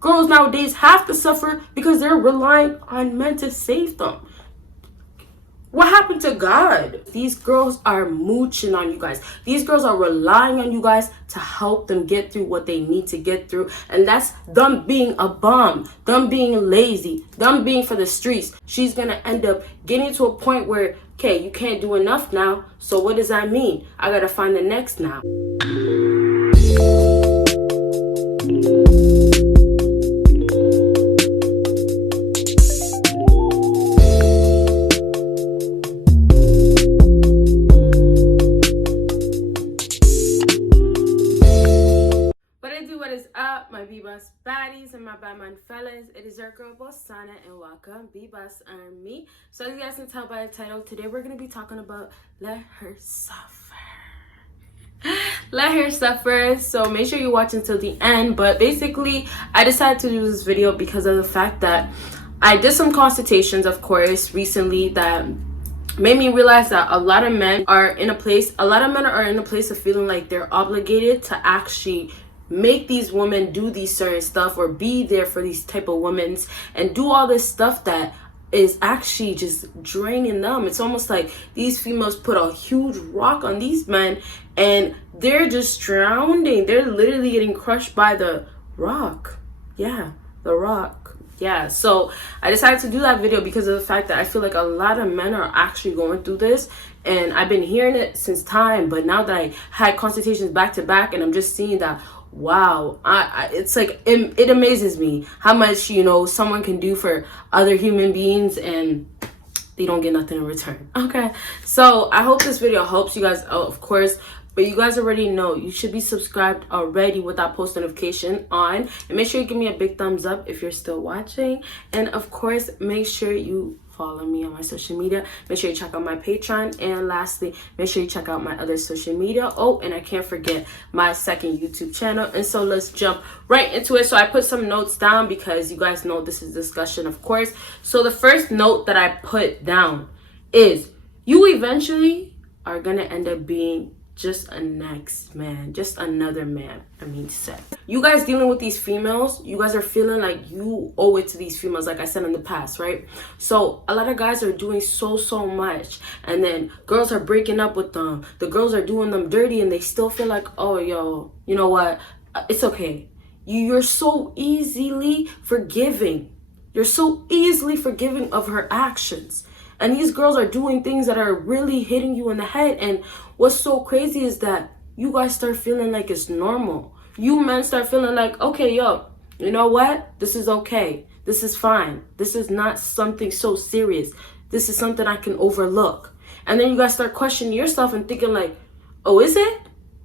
Girls nowadays have to suffer because they're relying on men to save them. What happened to God? These girls are mooching on you guys. These girls are relying on you guys to help them get through what they need to get through. And that's them being a bum, them being lazy, them being for the streets. She's going to end up getting to a point where, okay, you can't do enough now. So what does that mean? I got to find the next now. My BBoss baddies and my badman fellas, it is your girl Bosana and welcome BBossArmy. So as you guys can tell by the title, today we're going to be talking about let her suffer. Let her suffer. So make sure you watch until the end. But basically I decided to do this video because of the fact that I did some consultations, of course, recently that made me realize that a lot of men are in a place of feeling like they're obligated to actually make these women do these certain stuff or be there for these type of women and do all this stuff that is actually just draining them. It's almost like these females put a huge rock on these men and they're just drowning. They're literally getting crushed by the rock. Yeah, the rock. Yeah, so I decided to do that video because of the fact that I feel like a lot of men are actually going through this, and I've been hearing it since time, but now that I had consultations back to back and I'm just seeing that, wow, it's like it amazes me how much, you know, someone can do for other human beings and they don't get nothing in return. Okay, so I hope this video helps you guys out, of course. But you guys already know you should be subscribed already with that post notification on, and make sure you give me a big thumbs up if you're still watching. And of course, make sure you follow me on my social media. Make sure you check out my Patreon, and lastly, make sure you check out my other social media. Oh, and I can't forget my second YouTube channel. And so let's jump right into it. So I put some notes down because you guys know this is discussion, of course. So the first note that I put down is you eventually are gonna end up being just a next man, just another man. I mean to say, you guys dealing with these females, you guys are feeling like you owe it to these females, like I said in the past, right? So a lot of guys are doing so much, and then girls are breaking up with them. The girls are doing them dirty, and they still feel like, oh, yo, you know what? It's okay. You're so easily forgiving. You're so easily forgiving of her actions. And these girls are doing things that are really hitting you in the head. And what's so crazy is that you guys start feeling like it's normal. You men start feeling like, okay, yo, you know what? This is okay. This is fine. This is not something so serious. This is something I can overlook. And then you guys start questioning yourself and thinking like, oh, is it?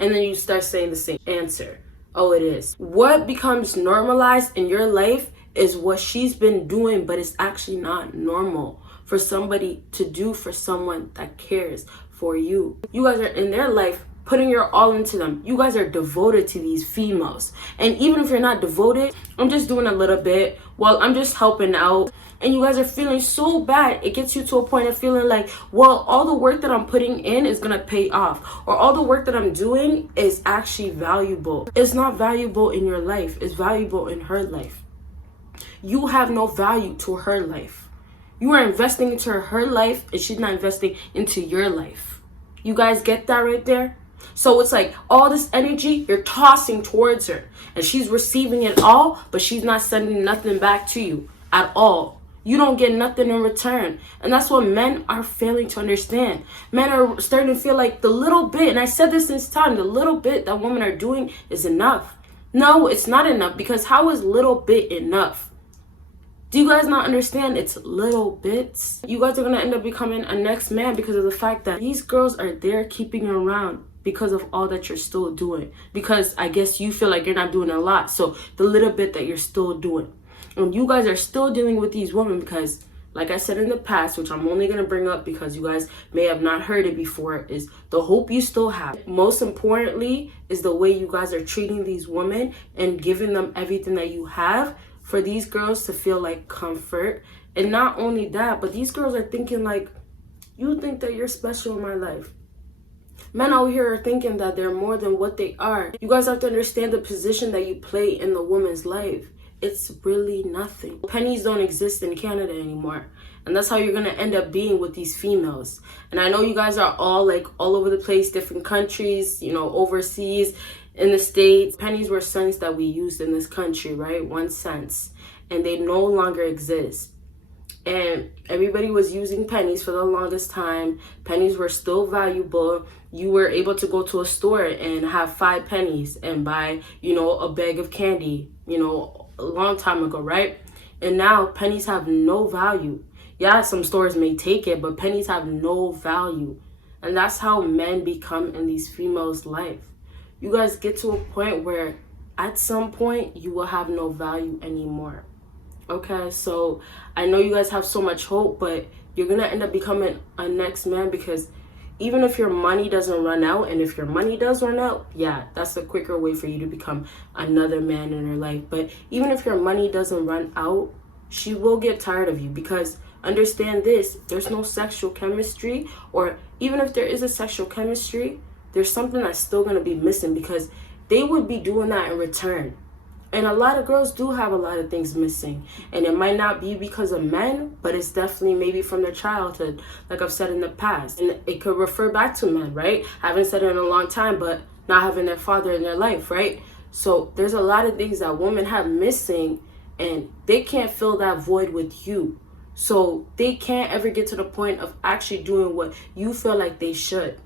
And then you start saying the same answer. Oh, it is. What becomes normalized in your life is what she's been doing, but it's actually not normal for somebody to do for someone that cares for you. You guys are in their life putting your all into them. You guys are devoted to these females. And even if you're not devoted, I'm just doing a little bit. Well, I'm just helping out. And you guys are feeling so bad. It gets you to a point of feeling like, well, all the work that I'm putting in is gonna pay off. Or all the work that I'm doing is actually valuable. It's not valuable in your life. It's valuable in her life. You have no value to her life. You are investing into her life, and she's not investing into your life. You guys get that right there? So it's like all this energy you're tossing towards her, and she's receiving it all, but she's not sending nothing back to you at all. You don't get nothing in return. And that's what men are failing to understand. Men are starting to feel like the little bit, and I said this since time, the little bit that women are doing is enough. No, it's not enough, because how is little bit enough? Do you guys not understand? It's little bits. You guys are going to end up becoming a next man because of the fact that these girls are there keeping you around because of all that you're still doing. Because I guess you feel like you're not doing a lot. So the little bit that you're still doing. And you guys are still dealing with these women because, like I said in the past, which I'm only going to bring up because you guys may have not heard it before, is the hope you still have. Most importantly is the way you guys are treating these women and giving them everything that you have, for these girls to feel like comfort. And not only that, but these girls are thinking like, you think that you're special in my life. Men out here are thinking that they're more than what they are. You guys have to understand the position that you play in the woman's life. it's really nothing. Pennies don't exist in Canada anymore. And that's how you're gonna end up being with these females. And I know you guys are all like all over the place, different countries, you know, overseas, in the States. Pennies were cents that we used in this country, right? 1 cent. And they no longer exist. And everybody was using pennies for the longest time. Pennies were still valuable. You were able to go to a store and have 5 pennies and buy, you know, a bag of candy, you know, a long time ago, right? And now pennies have no value. Yeah, some stores may take it, but pennies have no value. And that's how men become in these females' life. You guys get to a point where at some point you will have no value anymore. Okay, so I know you guys have so much hope, but you're gonna end up becoming a next man, because even if your money doesn't run out, and if your money does run out, yeah, that's a quicker way for you to become another man in her life. But even if your money doesn't run out, she will get tired of you, because understand this, there's no sexual chemistry, or even if there is a sexual chemistry, there's something that's still going to be missing, because they would be doing that in return. And a lot of girls do have a lot of things missing, and it might not be because of men, but it's definitely maybe from their childhood, like I've said in the past. And it could refer back to men, right? Haven't said it in a long time, but not having their father in their life, right? So there's a lot of things that women have missing, and they can't fill that void with you. So they can't ever get to the point of actually doing what you feel like they should.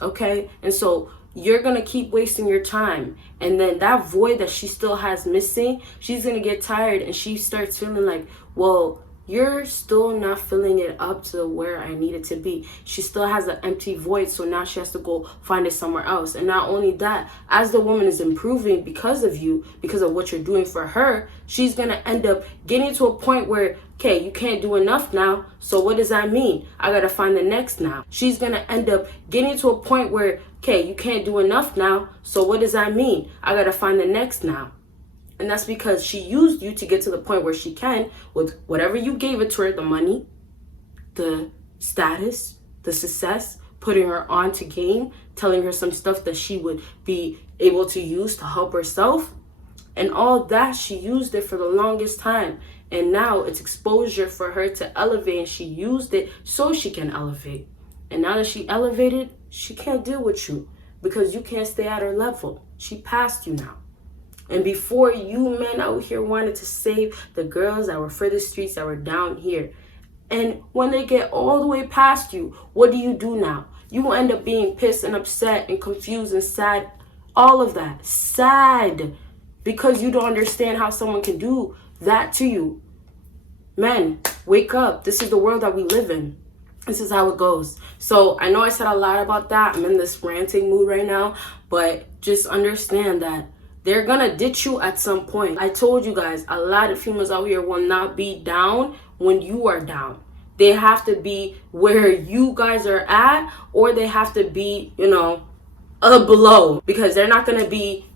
Okay? And so you're going to keep wasting your time. And then that void that she still has missing, she's going to get tired, and she starts feeling like, well, you're still not filling it up to where I need it to be. She still has an empty void, so now she has to go find it somewhere else. And not only that, as the woman is improving because of you, because of what you're doing for her, she's going to end up getting to a point where, okay, you can't do enough now, so what does that mean? I got to find the next now. She's going to end up getting to a point where, okay, you can't do enough now, so what does that mean? I got to find the next now. And that's because she used you to get to the point where she can, with whatever you gave it to her, the money, the status, the success, putting her on to game, telling her some stuff that she would be able to use to help herself. And all that, she used it for the longest time. And now it's exposure for her to elevate, and she used it so she can elevate. And now that she elevated, she can't deal with you because you can't stay at her level. She passed you now. And before, you men out here wanted to save the girls that were for the streets, that were down here. And when they get all the way past you, what do you do now? You will end up being pissed and upset and confused and sad. All of that. Sad. Because you don't understand how someone can do that to you. Men, wake up. This is the world that we live in. This is how it goes. So I know I said a lot about that. I'm in this ranting mood right now. But just understand that they're gonna ditch you at some point. I told you guys, a lot of females out here will not be down when you are down. They have to be where you guys are at, or they have to be, you know, below, because they're not gonna be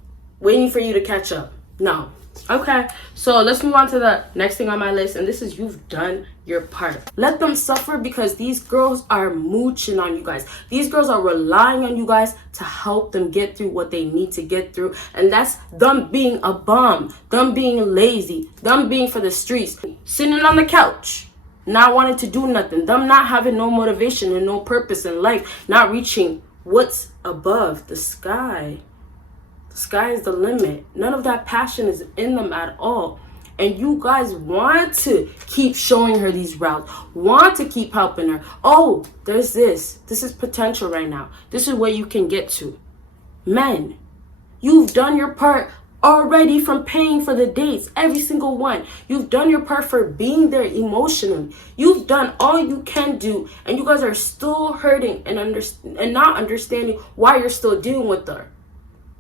waiting for you to catch up. No. Okay, so let's move on to the next thing on my list, and this is you've done your part. Let them suffer, because these girls are mooching on you guys. These girls are relying on you guys to help them get through what they need to get through, and that's them being a bum, them being lazy, them being for the streets, sitting on the couch, not wanting to do nothing, them not having no motivation and no purpose in life, not reaching what's above the sky. Sky is the limit. None of that passion is in them at all. And you guys want to keep showing her these routes, want to keep helping her. Oh, there's this. This is potential right now. This is where you can get to. Men, you've done your part already from paying for the dates, every single one. You've done your part for being there emotionally. You've done all you can do, and you guys are still hurting and not understanding why you're still dealing with her.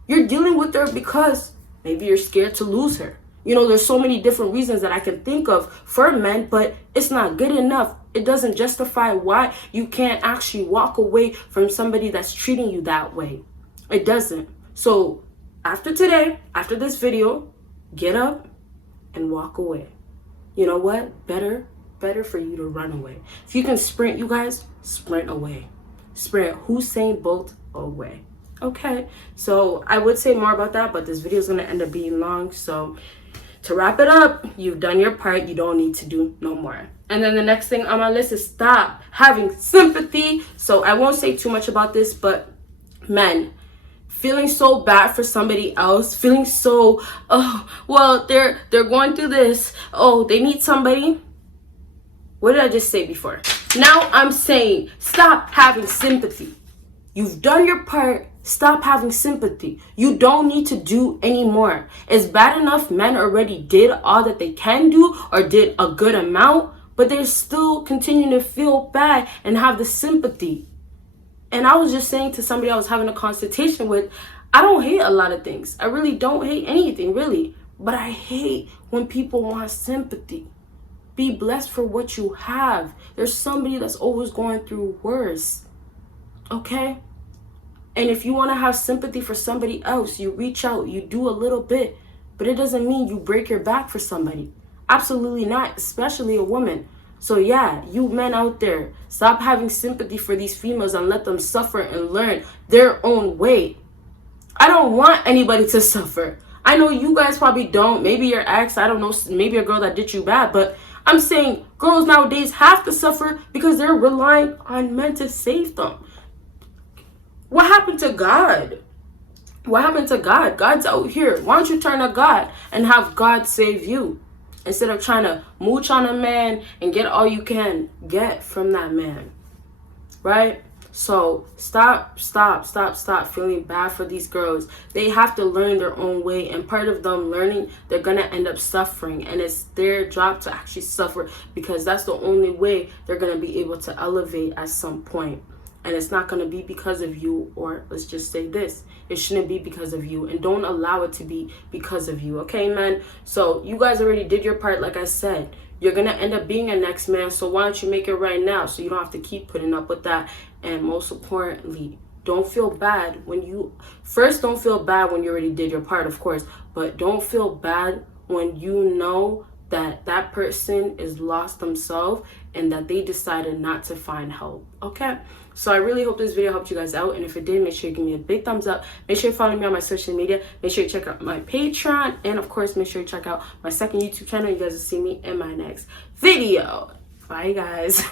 You're dealing with her because maybe you're scared to lose her. You know, there's so many different reasons that I can think of for men, but it's not good enough. It doesn't justify why you can't actually walk away from somebody that's treating you that way. It doesn't. So after today, after this video, get up and walk away. You know what? Better for you to run away. If you can sprint, you guys, sprint away. Sprint Usain Bolt away. Okay, so I would say more about that, but this video is going to end up being long. So to wrap it up, you've done your part. You don't need to do no more. And then the next thing on my list is stop having sympathy. So I won't say too much about this, but men, feeling so bad for somebody else, feeling so, oh, well, they're going through this. Oh, they need somebody. What did I just say before? Now I'm saying stop having sympathy. You've done your part. Stop having sympathy. You don't need to do anymore. It's bad enough men already did all that they can do or did a good amount, but they're still continuing to feel bad and have the sympathy. And I was just saying to somebody I was having a consultation with, I don't hate a lot of things. I really don't hate anything, really. But I hate when people want sympathy. Be blessed for what you have. There's somebody that's always going through worse. Okay? And if you want to have sympathy for somebody else, you reach out, you do a little bit. But it doesn't mean you break your back for somebody. Absolutely not, especially a woman. So yeah, you men out there, stop having sympathy for these females and let them suffer and learn their own way. I don't want anybody to suffer. I know you guys probably don't. Maybe your ex, I don't know, maybe a girl that did you bad. But I'm saying girls nowadays have to suffer because they're relying on men to save them. What happened to God? What happened to God? God's out here. Why don't you turn to God and have God save you? Instead of trying to mooch on a man and get all you can get from that man. Right? So stop feeling bad for these girls. They have to learn their own way. And part of them learning, they're going to end up suffering. And it's their job to actually suffer because that's the only way they're going to be able to elevate at some point. And it's not going to be because of you, or let's just say this. It shouldn't be because of you. And don't allow it to be because of you. Okay, man? So you guys already did your part. Like I said, you're going to end up being a next man. So why don't you make it right now so you don't have to keep putting up with that. And most importantly, don't feel bad when you... First, don't feel bad when you already did your part, of course. But don't feel bad when you know that that person is lost themselves and that they decided not to find help. Okay? So I really hope this video helped you guys out. And if it did, make sure you give me a big thumbs up. Make sure you follow me on my social media. Make sure you check out my Patreon. And of course, make sure you check out my second YouTube channel. You guys will see me in my next video. Bye, guys.